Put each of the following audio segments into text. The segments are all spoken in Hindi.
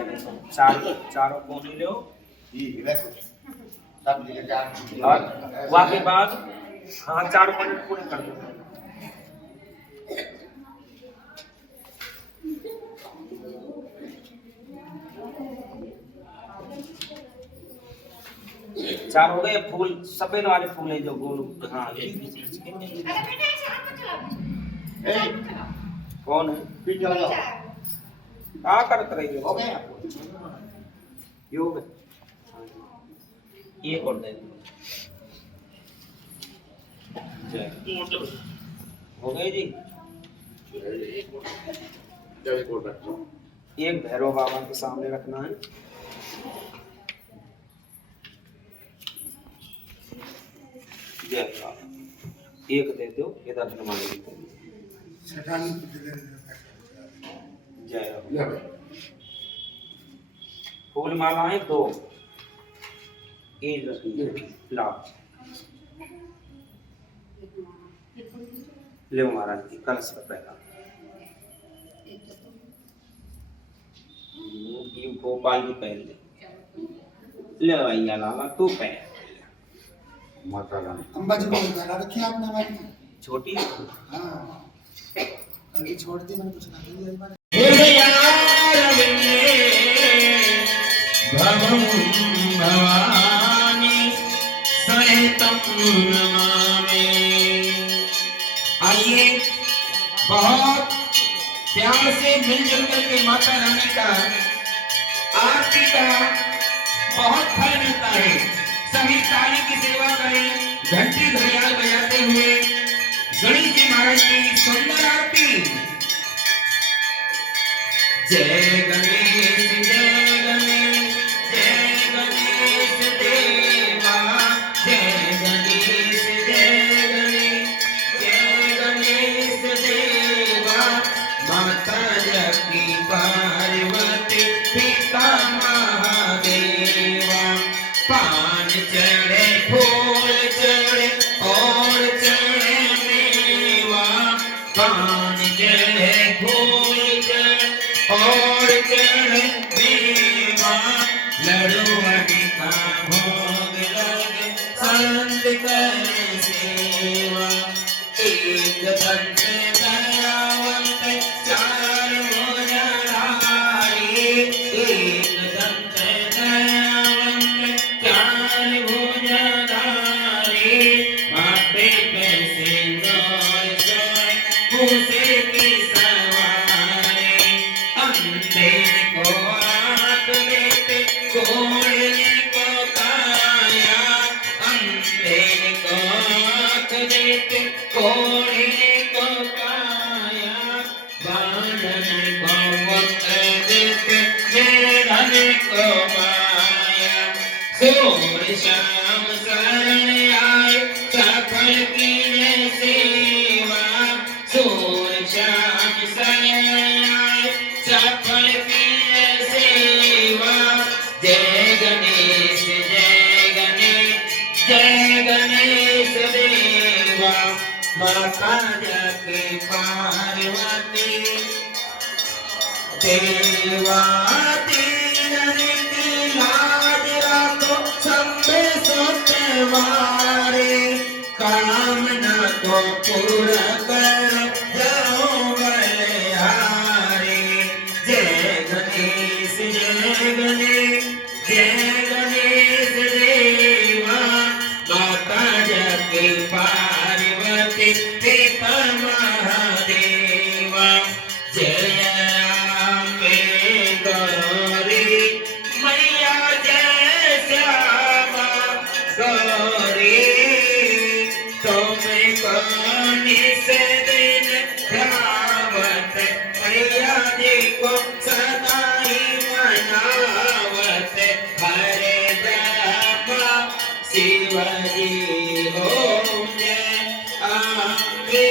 पहले तो चारों कोने लो और वहाँ के बाद हाँ 4 मिनट पूरे कर दो। चार हो गए फूल, सफेद वाले फूल है जो गोल। हाँ कौन है क्या करते रही हो गए योग ये कर दे हो गए जी। एक भैरव बाबा के सामने रखना है। जय बाबा एक दे दो इधर हनुमान जी को। जय फूल मालाएं 2 एक रखिए लाभ ले महाराज जी कलश का पहला गोपाल जी पहन ले भैया लाला तू पहन माता रानी अम्बा जी को गाना रखी आपने हमारी छोटी। हाँ अभी छोड़ दी मैंने कुछ ना दी मैंने भवानी सहितम नमामि। आइए बहुत प्यार से मिलजुल करके माता रानी का आरती का बहुत फल मिलता है। सभी ताली की सेवा करें, घंटी घड़ियाल बजाते हुए गणेश जी महाराज की सुंदर आरती। जय गणेश जय गणेश जय गणेश देवा जय गणेश जय गणेश जय गणेश देवा। माता जगती पार्वती पिता महादेवा। पान चढ़े फूल चढ़े और चढ़े मेवा। पान चढ़े फूल चढ़े और चढ़े मेवा। लड़ुआनी का भोग लगे संत करे सेवा। एक दंत दयावंत चार भुजधारी। एक दंत दयावंत चार भुजधारी। माथे पे सिंदूर सोए मूसे की सवारी। अंधे को आँख देते कोढ़े को काया। अंधे को आँख देते कोढ़े को काया। बांधन को पुत्र देते निर्धन को माया। सूर श्याम शरण आए सफल कीजिए सेवा। सूर श्याम शरण आए सफल कीजिए सेवा। जय गणेश जय गणेश जय गणेश देवा। माता जगती पार्वती देवा। लाज राखो संबे सत्यवारे। कामना को पूरा करो जाओ बलिहारी। जय गणेश जय गणेश जय गणेश देवा। माता जगती पार्वती पिता महादेवा। जय अम्बे गौरी मैया जय श्यामा गौरी। तुम्हें कौन से दिन ध्यावत मैया जी को सदा ही मनावत। हरे ब्रह्मा शिव जी ओम जय अम्बे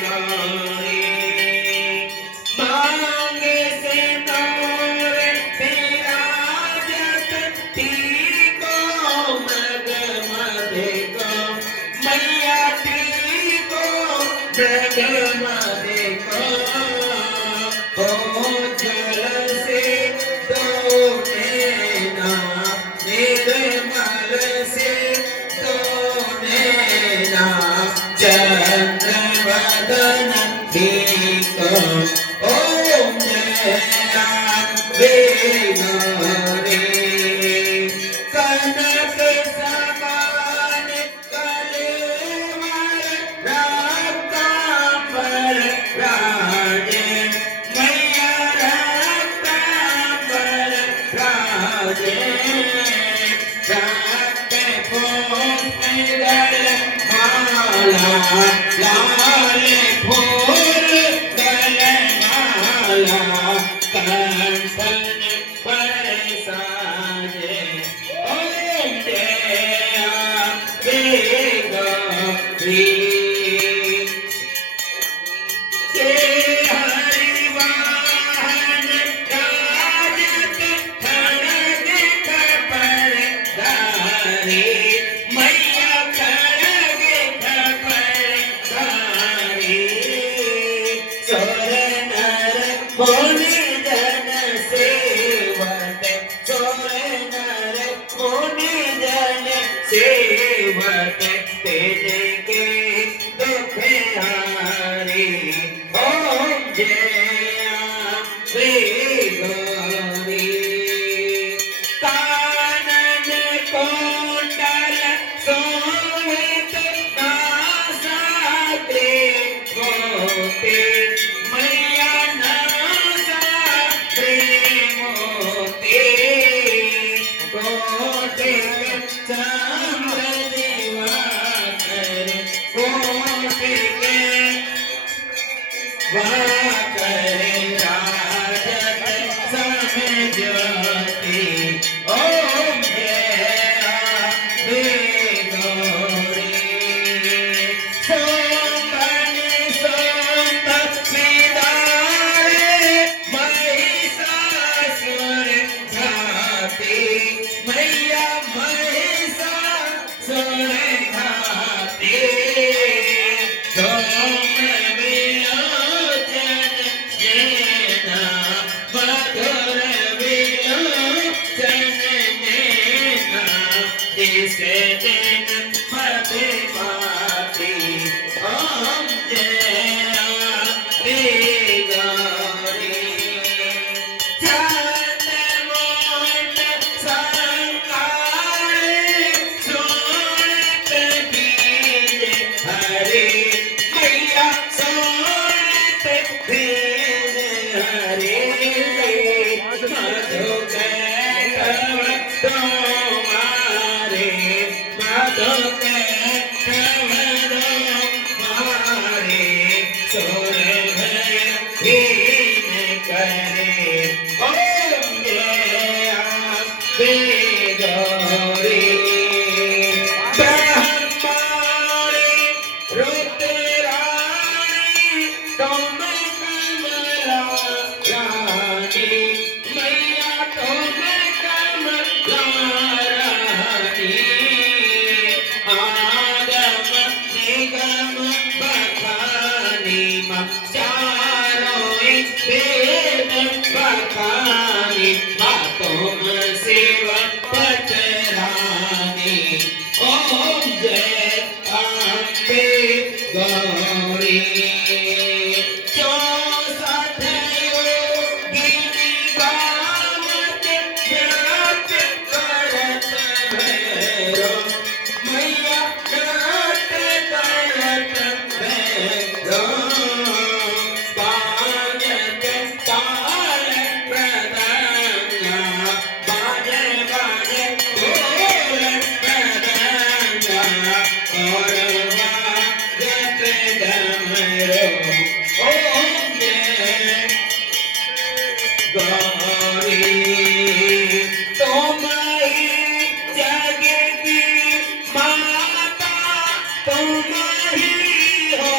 गौरी। मांगे से नौरे वेगरे कनक समान कलेवर रक्तांबर राजे मैया रक्तांबर राजे रक्त पुष्प गल माला लाल फूल गल माला कंठन पर साजे ओम जया गौरी के हरिवाहन राजत खड़ग खपर धारी मैया खड़ग खपर धारी सोर नर मुनि जन सेवत सोर नर मुनि जन सेवत तेरे के दुख हारी ओम जया श्री गौरी कानन कुंडल सोहित नासाग्रे मोती मैया नासाग्रे मोती कोटिक चंद्र दिवाकर कोटिक वाकर राजत समझती ओम जया गौरी सोमन सोम विदारे महिषासुर घाती मैया महिषासुर घाती सोम विलोचन नैना मधुर विलोचन नैना जिस दिन मधुमाती ओम जया गौरी चंद्रमोट संकारे सोनत बीज हरे मैया सोनत बीज हरे मधु कैटव तुम्हारे मधु कैटव तुम्हारे सोर भय हीन करे ओम जया गौरी ब्रह्माणी रुद्राणी तुम कमला रानी मैया तुम कमला रानी आगम निगम बखानी चारों वेद बखानी तुम सेवा पचरानी ओम जय अम्बे गौरी चौसठ योगिनी गावत व्रत करत भैरो मैया व्रत करत भैरो बाजत ताल प्रदाना बाजे बाजे ढोल प्रदाना और बाजत डमरू ओम जय गौरी तुम ही जग की माता तुम ही हो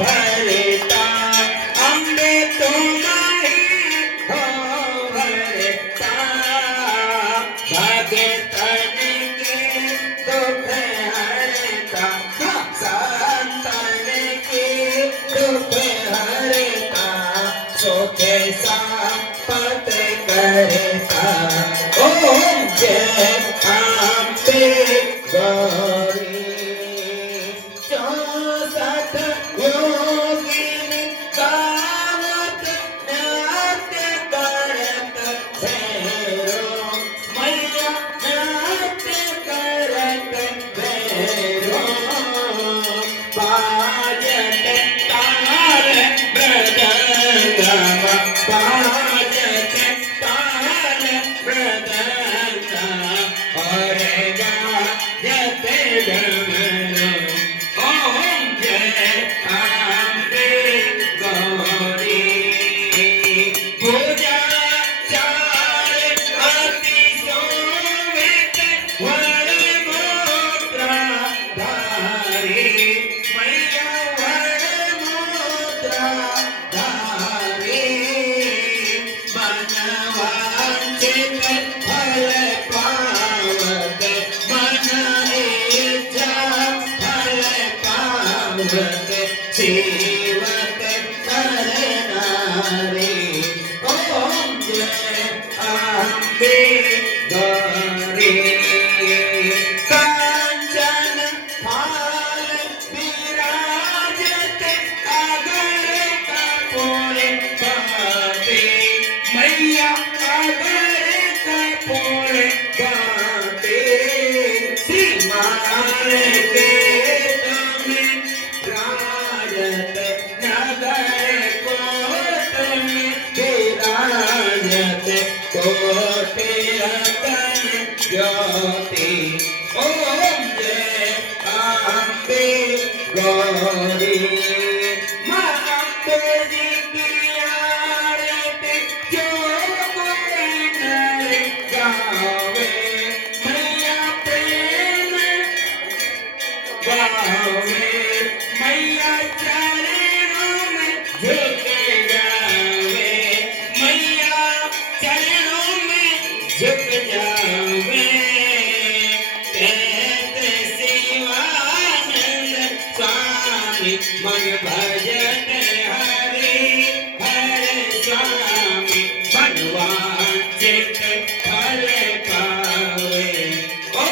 भरता अम्बे तुम ही हो भरता भगतन के दुख हरता संतन के दुख हरता सुख संपत करता ओम जय अम्बे गौरी चौसठ योगिनी गावत नाट्य करत प्रदत्ता और गायते डमरू ओम जय अम्बे गौरी पूजा चार अति शोभित वर मुद्रा धारी मैया वर मुद्रा धारी मनवांचित फल पावत मन इच्छा फल पावत सेवक नर नारी ओम जय अम्बे गौरी कांचन हाल विराजत अगर कपूर बाटे मैया अगर कपूर बाटे सीमार के तुम राजत नगर को तुम विराजत कोटि रतन ज्योति ओम जय अम्बे गौरी माँ अम्बे जी की आरती जो कोई नर गावे मैया प्रेम गावे मैया चरणों में झुक जावे मैया चरणों में झुक जावे कहते शिवानंद स्वामी मन भजत हरे हरे स्वामी मनवांचित फल पावे ओ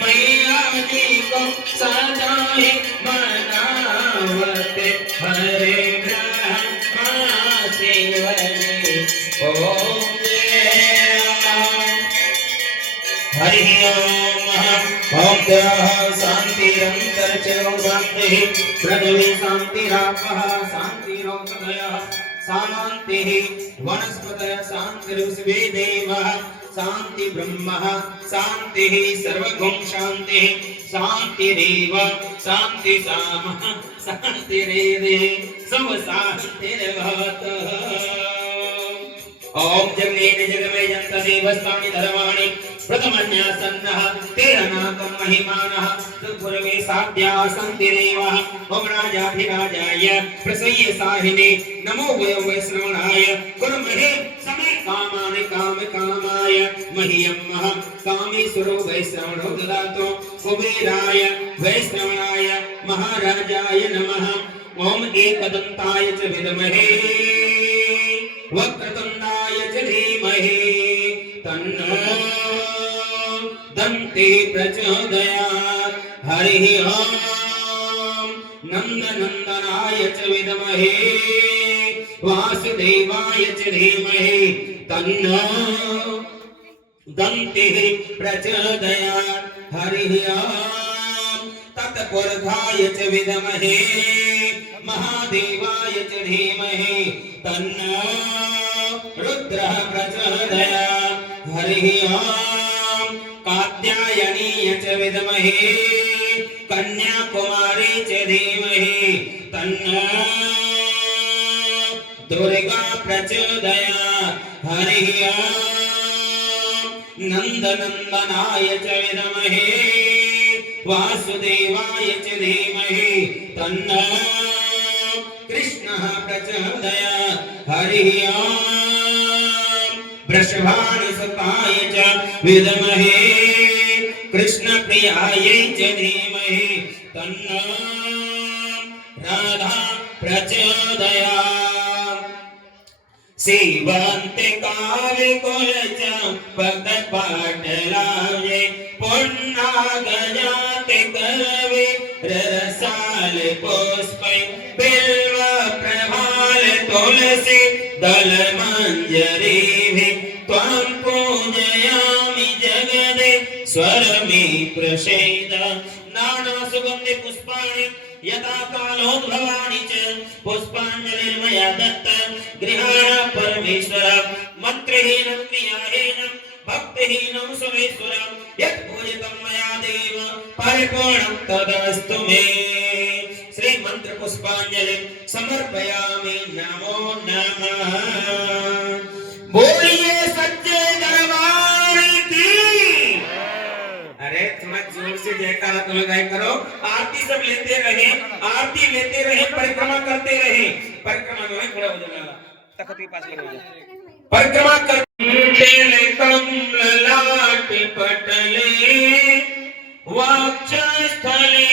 मैया जी को सदाई मनावत हरे ब्रह्मा शिवने ओम जय हरि ओम ओम शांतिरंतरिक्षं शांति पृथ्वी शांतिरापः शांतिरोषधयः शांतिः वनस्पतयः शांतिरुषिवे देवः शांति ब्रह्म शांति सर्वगुण शांति शांतिरेव शांति सामः शांतिरेवे सब शांतिर्भवतः ओम जगनेन जगमे जंत देवस्थानि धर्माणि प्रथमन्यासन्नः तेरनाकं महिमानः पूर्वे साध्या सन्तिरेवः ओम राजाधिराजाय प्रसय्य साहिने नमो वयो वैष्णवाय कुर्महे समे कामानि काम कामाय मह्यं कामेश्वरो वैष्णवो ददातु कुबेराय वैष्णवाय महाराजाय नमः ओम एकदन्ताय च विद्महे वक्रतुंडाय च धीमहि तन्नो दन्ति प्रचोदयात् हरिः ओम नंदनंदनाय च विद्महे वासुदेवाय च धीमहि तन्नो दन्तिः प्रचोदयात् हरिः ओम तत्पुरुषाय च विद्महे महादेवाय च धीमहि तन्नो रुद्रः प्रचोदयात् हरिः ओम कात्यायनीय च विद्महे कन्याकुमारी च धीमहि तन्नो दुर्गा प्रचोदयात् हरिः ओम नंदनंदनाय च विद्महे वासुदेवाय च धीमहि तन्नो कृष्णः प्रचोदयात् हरिः ओम वृषभाणि सुताय च विद्महे कृष्ण प्रियायै च धीमहि तन्नो राधा प्रचोदयात् सीवन्ते काले कुलच भक्त पाटलाये पुन्नागजाते करवे रसाल पुष्पै बिल्व प्रभाल तुलसी दल मंजरी त्वं पूजयामि जगदे स्वरमे प्रसेद नाना सुगंधि पुष्पाणि यथा कालोद्भवानि च पुष्पाञ्जलिर्मया दत्त गृहाण परमेश्वर मंत्रहीनं क्रियाहीनं भक्तिहीनं सुमेश्वर यत् पूजितं मया देव परिपूर्णं तदस्तु मे श्री मंत्र पुष्पांजलि समर्पयामि नमो नमः बोलिए सच्चे दरबार की अरे थोड़ा जोर से जयकारा तो लगाए करो आरती सब लेते रहे परिक्रमा करते रहे परिक्रमा में खड़ा हो जाना तख्त के पास खड़े हो जा परिक्रमा करते कमलाट पटले वक्षस्थले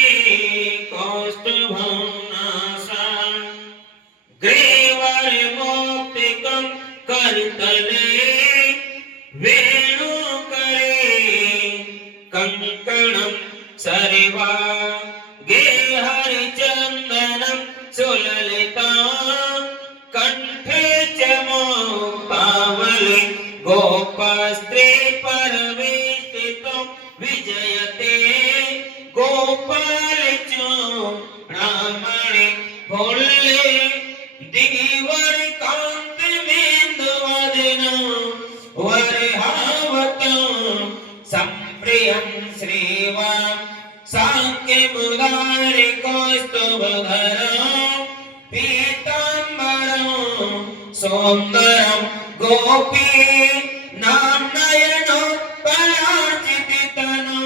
कौस्तुभनासा ग्रीवर मोक्तिकं करतले वेणु करे कंकणं सरिवा गेहरिचन्दनं सुललिता कंठे च मोक्तावली गोपस्त्री परवेष्टितो विजयते गोपाल चूड़ामणि फुल्ले दिवर कांत बिंदुवदनो वरहावतं संप्रियं श्रीवां साङ्के मुरारि कौस्तुभधरं पीताम्बरं सौन्दरं गोपी नाम्नयनो पराचितितनो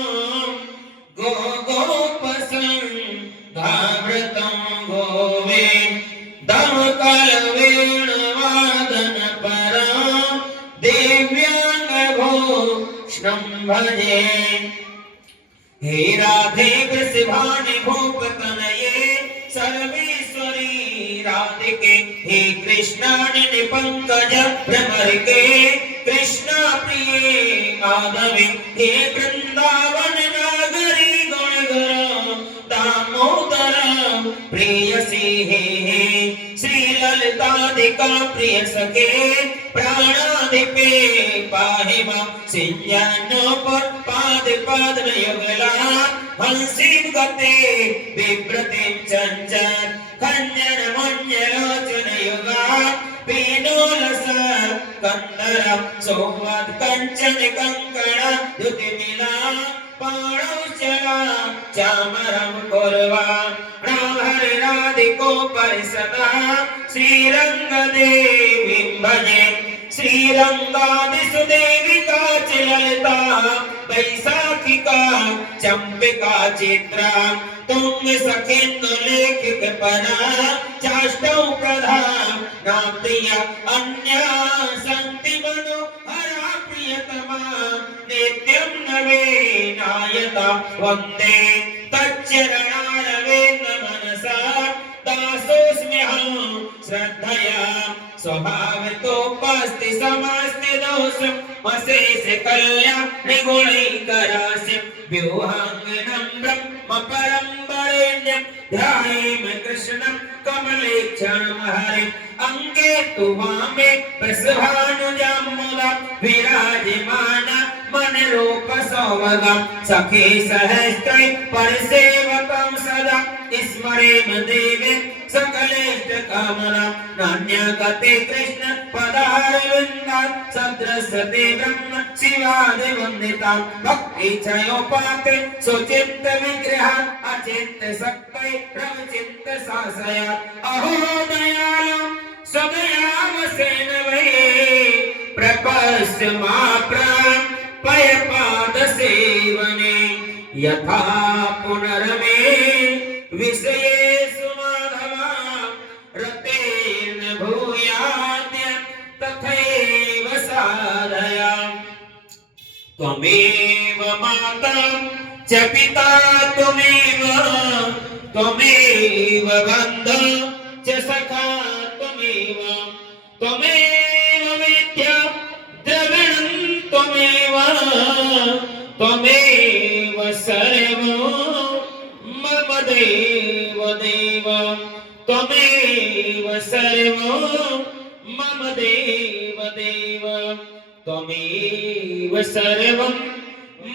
गोपसंघावृतं गोवे दमकलवेणुवादन परं दिव्याङ्गभूषणं भजे हे राधे वृषभानि भूपतनये सर्वेश्वरी राधिके हे कृष्णानि निपंकज भ्रमरिके कृष्णा प्रिये माधवी हे वृंदावन नागरी गुणगर दामोदर प्रियसी हे श्री ललितादिका प्रिय सखे प्राणाधिपे पाहि मां सिंहानो पर पाद युगला हंसी गते विव्रतिं चञ्चल खञ्जन मञ्जलोचन युगा पीनोलस कंदर सोमवद कंचन कंकण दुतिमिला पाणौचला चामरं कुर्वा हरि राधिको परिसदा श्रीरंगदेवीं भजे श्रीरंगादिषु देविका च ललिता वैशाखिका चंपिका चित्रा तुंग सखेन्दु लेखिक परा चाष्टौ प्रधान नाप्रिया अन्या सन्ति मनोहरा प्रियतमा नित्यं नवीनायता वन्दे तच्चरणारविन्द मनसा दासोऽस्म्यहं श्रद्धया स्वभावतोपस्ति समस्ति दोषं अशेष कल्याणि गुणैकराशिं व्यूहाङ्गनं ब्रह्म परं वरेण्यं ध्यायेम कृष्णं कमलेक्षणं हरिं अङ्गे तु वामे वृषभानुजां मुदा विराजमाना मनरूप सौभगं सखे सहस्रै परिसेवकं सदा स्मरेम देवीं सकलेष्ट कामना नान्यगते कृष्ण पदारविन्दात् सद्रसते ब्रह्म शिवादि वन्दिता भक्ति चयोपाते सुचित्त विग्रह अचित्त सक्तै रवचित्त सासयात् अहो दयालु सदयावसेन वै प्रपश्य माप्रां पयपाद सेवने यथा पुनरमे विषयेषु माधवा रतेन भूयाद्य तथैव साधना त्वमेव माता च पिता त्वमेव त्वमेव बन्धु च सखा त्वमेव त्वमेव विद्या द्रविणं त्वमेव त्वमेव सर्वो मम देव देव त्वमेव सर्वो मम देव देव त्वमेव सर्वं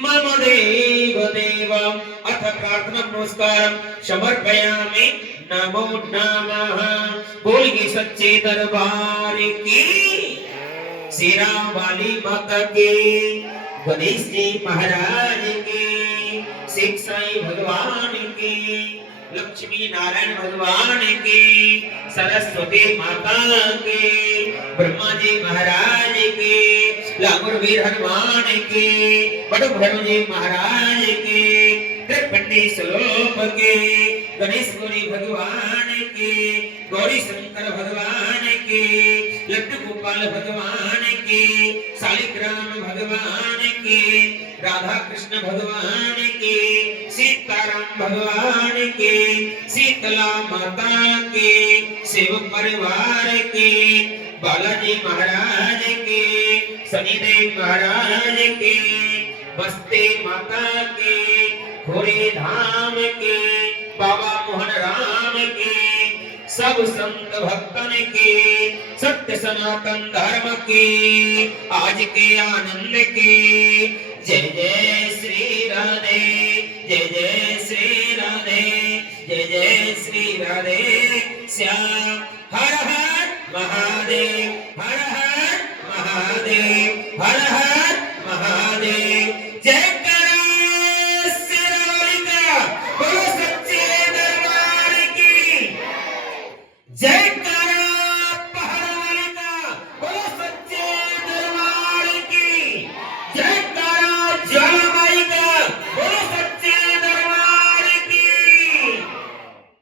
मम देव देव। अथ प्रार्थना नमस्कारं समर्पयामि। नमो नमः। बोलिए सच्चे दरबार की, शेरा वाली माता की, गणेश जी महाराज की, शिव साई भगवान की, लक्ष्मी नारायण भगवान की, सरस्वती माता की, ब्रह्मा जी महाराज की, लांगुर वीर हनुमान की, बड़ो भैरव जी महाराज की, त्रिपिंडी स्वरूप के, गणेश गौरी भगवान की, गौरी शंकर भगवान की, लड्डू गोपाल भगवान की, शालिग्राम भगवान की, राधा कृष्ण भगवान की, सीताराम भगवान की, शीतला माता की, शिव परिवार की, बालाजी महाराज की, शनिदेव महाराज की, बस्ती माता की, खोरी धाम की, बाबा मोहन राम की, सब संत भक्तन की, सत्य सनातन धर्म की, आज के आनंद की। जय जय श्री राधे, जय जय श्री राधे, जय जय श्री राधे श्याम। हर हर महादेव, हर हर महादेव, हर हर महादेव। जय करो शेरावाली का, बोलो सच्चे दरबार की जय।